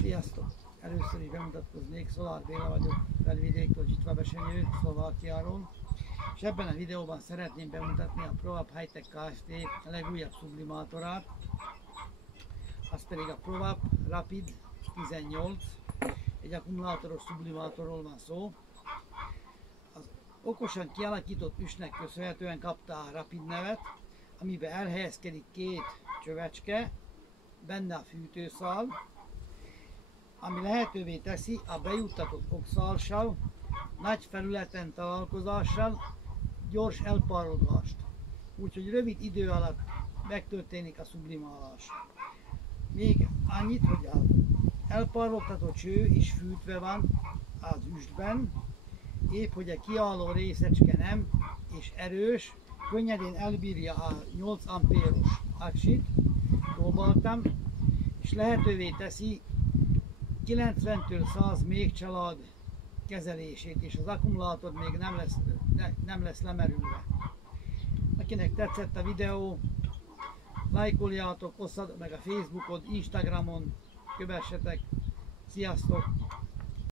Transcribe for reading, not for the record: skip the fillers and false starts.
Sziasztok! Először is bemutatkoznék, Szolár Béla vagyok, Felvidékről, Zsitvabesenyő, Szlovákiáról. És ebben a videóban szeretném bemutatni a ProVap High-Tech Kft. A legújabb sublimátorát. Az pedig a ProVap Rapid 18. Egy akkumulátoros sublimátorról van szó. Az okosan kialakított üsnek köszönhetően kapta a Rapid nevet, amiben elhelyezkedik két csövecske, benne a fűtőszál, ami lehetővé teszi a bejuttatott okszalsal, nagy felületen találkozással gyors elpárolgást. Úgyhogy rövid idő alatt megtörténik a sublimálás. Még annyit, hogy az elpárolgtató cső is fűtve van az üstben, épp hogy a kiálló részecske nem és erős, könnyedén elbírja a 8 ampéros aksit, próbáltam, és lehetővé teszi 90-től 100 méhcsalád kezelését, és az akkumulátor még nem lesz lemerülve. Akinek tetszett a videó, lájkoljátok, osszátok meg a Facebookon, Instagramon, kövessetek. Sziasztok!